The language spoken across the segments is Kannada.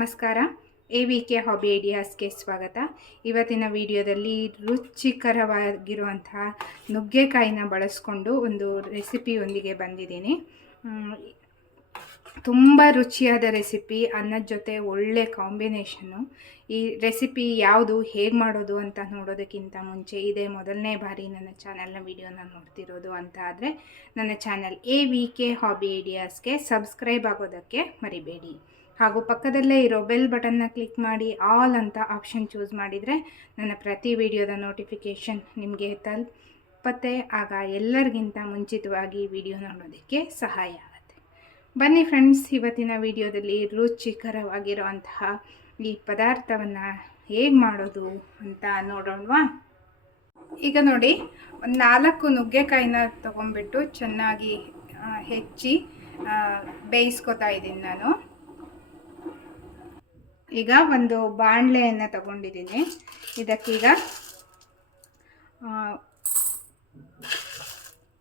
ನಮಸ್ಕಾರ. ಎ ವಿ ಕೆ ಹಾಬಿ ಐಡಿಯಾಸ್ಗೆ ಸ್ವಾಗತ. ಇವತ್ತಿನ ವಿಡಿಯೋದಲ್ಲಿ ರುಚಿಕರವಾಗಿರುವಂತಹ ನುಗ್ಗೆಕಾಯಿನ ಬಳಸ್ಕೊಂಡು ಒಂದು ರೆಸಿಪಿಯೊಂದಿಗೆ ಬಂದಿದ್ದೀನಿ. ತುಂಬ ರುಚಿಯಾದ ರೆಸಿಪಿ, ಅನ್ನದ ಜೊತೆ ಒಳ್ಳೆ ಕಾಂಬಿನೇಷನ್ನು. ಈ ರೆಸಿಪಿ ಯಾವುದು, ಹೇಗೆ ಮಾಡೋದು ಅಂತ ನೋಡೋದಕ್ಕಿಂತ ಮುಂಚೆ ಇದೇ ಮೊದಲನೇ ಬಾರಿ ನನ್ನ ಚಾನಲ್ನ ವಿಡಿಯೋನ ನೋಡ್ತಿರೋದು ಅಂತ ಆದರೆ ನನ್ನ channel A V K hobby ಐಡಿಯಾಸ್ಗೆ subscribe ಆಗೋದಕ್ಕೆ ಮರಿಬೇಡಿ. ಹಾಗೂ ಪಕ್ಕದಲ್ಲೇ ಇರೋ ಬೆಲ್ ಬಟನ್ನ ಕ್ಲಿಕ್ ಮಾಡಿ ಆಲ್ ಅಂತ ಆಪ್ಷನ್ ಚೂಸ್ ಮಾಡಿದರೆ ನನ್ನ ಪ್ರತಿ ವಿಡಿಯೋದ ನೋಟಿಫಿಕೇಷನ್ ನಿಮಗೆ ತಲುಪತ್ತೆ. ಆಗ ಎಲ್ಲರಿಗಿಂತ ಮುಂಚಿತವಾಗಿ ವಿಡಿಯೋ ನೋಡೋದಕ್ಕೆ ಸಹಾಯ ಆಗುತ್ತೆ. ಬನ್ನಿ ಫ್ರೆಂಡ್ಸ್, ಇವತ್ತಿನ ವಿಡಿಯೋದಲ್ಲಿ ರುಚಿಕರವಾಗಿರುವಂತಹ ಈ ಪದಾರ್ಥವನ್ನು ಹೇಗೆ ಮಾಡೋದು ಅಂತ ನೋಡೋಣವಾ? ಈಗ ನೋಡಿ, ಒಂದು ನಾಲ್ಕು ನುಗ್ಗೆಕಾಯಿನ ತೊಗೊಂಡ್ಬಿಟ್ಟು ಚೆನ್ನಾಗಿ ಹೆಚ್ಚಿ ಬೇಯಿಸ್ಕೊತಾ ಇದ್ದೀನಿ ನಾನು. ಈಗ ಒಂದು ಬಾಣಲೆಯನ್ನು ತಗೊಂಡಿದ್ದೀನಿ. ಇದಕ್ಕೀಗ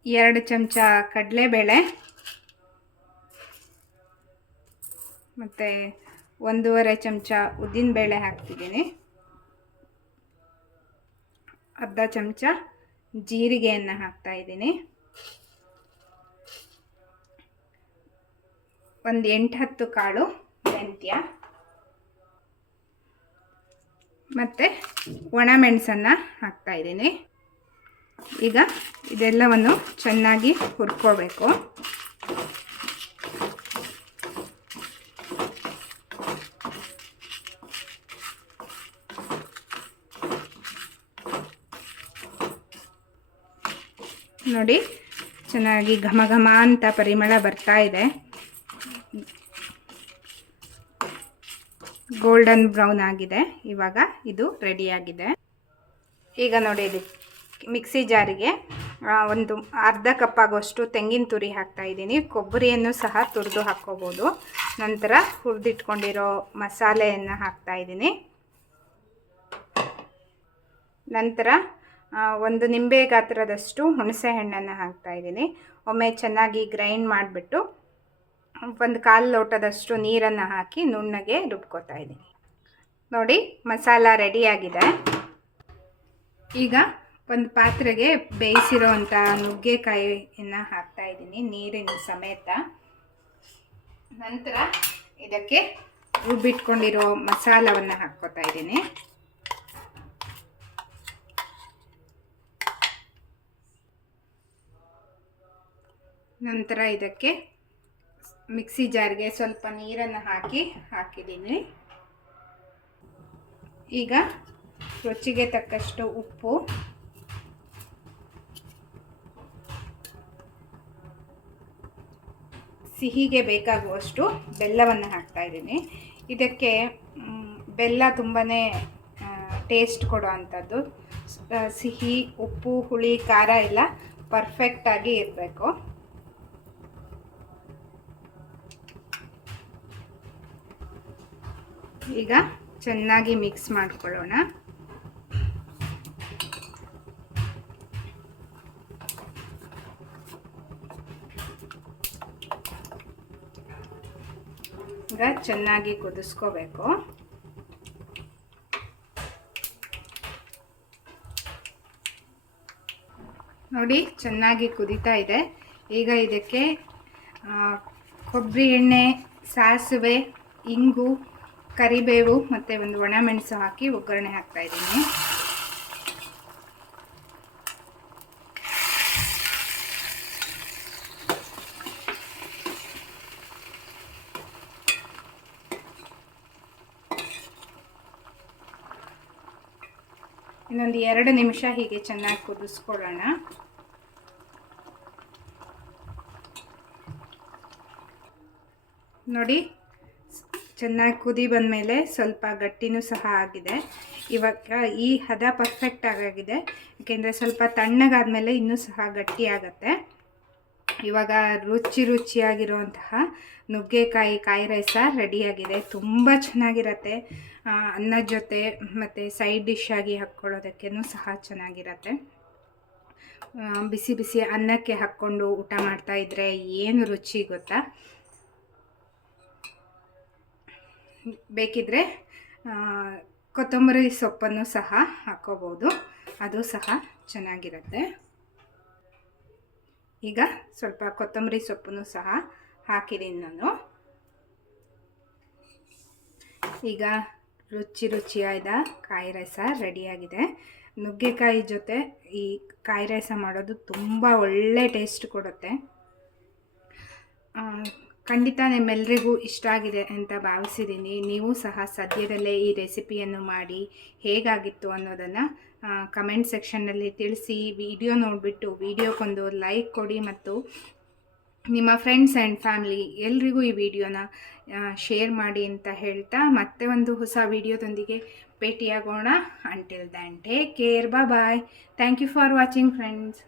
ಎರಡು ಚಮಚ ಕಡಲೆಬೇಳೆ, ಮತ್ತು ಒಂದೂವರೆ ಚಮಚ ಉದ್ದಿನಬೇಳೆ ಹಾಕ್ತಿದ್ದೀನಿ. ಅರ್ಧ ಚಮಚ ಜೀರಿಗೆಯನ್ನು ಹಾಕ್ತಾ ಇದ್ದೀನಿ. ಒಂದು ಎಂಟು ಹತ್ತು ಕಾಳು ಮೆಂತ್ಯ. ಮತ್ತು ಒಣಮೆಣಸನ್ನು ಹಾಕ್ತಾ ಇದ್ದೀನಿ. ಈಗ ಇದೆಲ್ಲವನ್ನು ಚೆನ್ನಾಗಿ ಹುರ್ಕೋಬೇಕು. ನೋಡಿ, ಚೆನ್ನಾಗಿ ಘಮ ಘಮ ಅಂತ ಪರಿಮಳ ಬರ್ತಾ ಇದೆ. ಗೋಲ್ಡನ್ ಬ್ರೌನ್ ಆಗಿದೆ. ಇವಾಗ ಇದು ರೆಡಿಯಾಗಿದೆ ಈಗ ನೋಡಿ ಇದು ಮಿಕ್ಸಿ ಜಾರಿಗೆ ಒಂದು ಅರ್ಧ ಕಪ್ ಆಗೋಷ್ಟು ತೆಂಗಿನ ತುರಿ ಹಾಕ್ತಾ ಇದ್ದೀನಿ. ಕೊಬ್ಬರಿಯನ್ನು ಸಹ ತುರಿದು ಹಾಕ್ಕೋಬೋದು. ನಂತರ ಹುರಿದಿಟ್ಕೊಂಡಿರೋ ಮಸಾಲೆಯನ್ನು ಹಾಕ್ತಾ ಇದ್ದೀನಿ. ನಂತರ ಒಂದು ನಿಂಬೆ ಗಾತ್ರದಷ್ಟು ಹುಣಸೆ ಹಣ್ಣನ್ನು ಹಾಕ್ತಾ ಇದ್ದೀನಿ. ಒಮ್ಮೆ ಚೆನ್ನಾಗಿ ಗ್ರೈಂಡ್ ಮಾಡಿಬಿಟ್ಟು ಒಂದು ಕಾಲು ಲೋಟದಷ್ಟು ನೀರನ್ನು ಹಾಕಿ ನುಣ್ಣಗೆ ರುಬ್ಕೋತಾ ಇದ್ದೀನಿ. ನೋಡಿ, ಮಸಾಲ ರೆಡಿಯಾಗಿದೆ ಈಗ ಒಂದು ಪಾತ್ರೆಗೆ ಬೇಯಿಸಿರೋವಂಥ ನುಗ್ಗೆಕಾಯಿಯನ್ನು ಹಾಕ್ತಾ ಇದ್ದೀನಿ, ನೀರಿನ ಸಮೇತ. ನಂತರ ಇದಕ್ಕೆ ರುಬ್ಬಿಟ್ಕೊಂಡಿರೋ ಮಸಾಲವನ್ನು ಹಾಕ್ಕೋತಾ ಇದ್ದೀನಿ. ನಂತರ ಇದಕ್ಕೆ ಮಿಕ್ಸಿ ಜಾರ್ಗೆ ಸ್ವಲ್ಪ ನೀರನ್ನು ಹಾಕಿ ಹಾಕಿದ್ದೀನಿ. ಈಗ ರುಚಿಗೆ ತಕ್ಕಷ್ಟು ಉಪ್ಪು. ಸಿಹಿಗೆ ಬೇಕಾಗುವಷ್ಟು ಬೆಲ್ಲವನ್ನು ಹಾಕ್ತಾ ಇದ್ದೀನಿ. ಇದಕ್ಕೆ ಬೆಲ್ಲ ತುಂಬಾ ಟೇಸ್ಟ್ ಕೊಡೋ ಅಂಥದ್ದು. ಸಿಹಿ, ಉಪ್ಪು, ಹುಳಿ, ಖಾರ ಎಲ್ಲ ಪರ್ಫೆಕ್ಟಾಗಿ ಇರಬೇಕು. ಈಗ ಚೆನ್ನಾಗಿ ಮಿಕ್ಸ್ ಮಾಡ್ಕೊಳ್ಳೋಣ. ಈಗ ಚೆನ್ನಾಗಿ ಕುದಿಸ್ಕೋಬೇಕು. ನೋಡಿ, ಚೆನ್ನಾಗಿ ಕುದಿತಾ ಇದೆ. ಈಗ ಇದಕ್ಕೆ ಕೊಬ್ಬರಿ ಎಣ್ಣೆ, ಸಾಸಿವೆ, ಇಂಗು ಕರಿಬೇವು ಮತ್ತು ಒಂದು ಒಣಮೆಣಸು ಹಾಕಿ ಒಗ್ಗರಣೆ ಹಾಕ್ತಾ ಇದ್ದೀನಿ. ಇನ್ನೊಂದು ಎರಡು ನಿಮಿಷ ಹೀಗೆ ಚೆನ್ನಾಗಿ ಕುದಿಸ್ಕೊಳ್ಳೋಣ. ನೋಡಿ ಚೆನ್ನಾಗಿ ಕುದಿ ಬಂದಮೇಲೆ ಸ್ವಲ್ಪ ಗಟ್ಟಿನೂ ಸಹ ಆಗಿದೆ. ಇವಾಗ ಈ ಹದ ಪರ್ಫೆಕ್ಟ್ ಆಗಾಗಿದೆ. ಏಕೆಂದರೆ ಸ್ವಲ್ಪ ತಣ್ಣಗಾದಮೇಲೆ ಇನ್ನೂ ಸಹ ಗಟ್ಟಿ ಆಗುತ್ತೆ. ಇವಾಗ ರುಚಿ ರುಚಿಯಾಗಿರುವಂತಹ ನುಗ್ಗೆಕಾಯಿ, ಕಾಯಿ ರೈಸ ರೆಡಿಯಾಗಿದೆ. ತುಂಬ ಚೆನ್ನಾಗಿರತ್ತೆ. ಅನ್ನದ ಜೊತೆ ಮತ್ತು ಸೈಡ್ ಡಿಶ್ ಆಗಿ ಹಾಕ್ಕೊಳ್ಳೋದಕ್ಕೂ ಸಹ ಚೆನ್ನಾಗಿರತ್ತೆ. ಬಿಸಿ ಬಿಸಿ ಅನ್ನಕ್ಕೆ ಹಾಕ್ಕೊಂಡು ಊಟ ಮಾಡ್ತಾ ಇದ್ರೆ ಏನು ರುಚಿ ಗೊತ್ತಾ? ಬೇಕಿದ್ದರೆ ಆ, ಕೊತ್ತಂಬರಿ ಸೊಪ್ಪನ್ನು ಸಹ ಹಾಕೋಬೋದು. ಅದು ಸಹ ಚೆನ್ನಾಗಿರುತ್ತೆ. ಈಗ ಸ್ವಲ್ಪ ಕೊತ್ತಂಬರಿ ಸೊಪ್ಪನ್ನು ಸಹ ಹಾಕಿದ್ದೀನಿ ನಾನು. ಈಗ ರುಚಿ ರುಚಿಯಾದ ಕಾಯಿ ರಸ ರೆಡಿಯಾಗಿದೆ. ನುಗ್ಗೆಕಾಯಿ ಜೊತೆ ಈ ಕಾಯಿ ರಸ ಮಾಡೋದು ತುಂಬ ಒಳ್ಳೆ ಟೇಸ್ಟ್ ಕೊಡುತ್ತೆ. ಖಂಡಿತ ನಿಮ್ಮೆಲ್ಲರಿಗೂ ಇಷ್ಟ ಆಗಿದೆ ಅಂತ ಭಾವಿಸಿದ್ದೀನಿ. ನೀವು ಸಹ ಸದ್ಯದಲ್ಲೇ ಈ ರೆಸಿಪಿಯನ್ನು ಮಾಡಿ ಹೇಗಾಗಿತ್ತು ಅನ್ನೋದನ್ನು ಕಮೆಂಟ್ ಸೆಕ್ಷನ್ನಲ್ಲಿ ತಿಳಿಸಿ ವಿಡಿಯೋ ನೋಡಿಬಿಟ್ಟು ವಿಡಿಯೋಕ್ಕೊಂದು ಲೈಕ್ ಕೊಡಿ ಮತ್ತು ನಿಮ್ಮ ಫ್ರೆಂಡ್ಸ್ ಆ್ಯಂಡ್ ಫ್ಯಾಮಿಲಿ ಎಲ್ರಿಗೂ ಈ ವಿಡಿಯೋನ ಶೇರ್ ಮಾಡಿ ಅಂತ ಹೇಳ್ತಾ ಮತ್ತೆ ಒಂದು ಹೊಸ ವಿಡಿಯೋದೊಂದಿಗೆ ಭೇಟಿಯಾಗೋಣ. Until then take care bye thank you for watching friends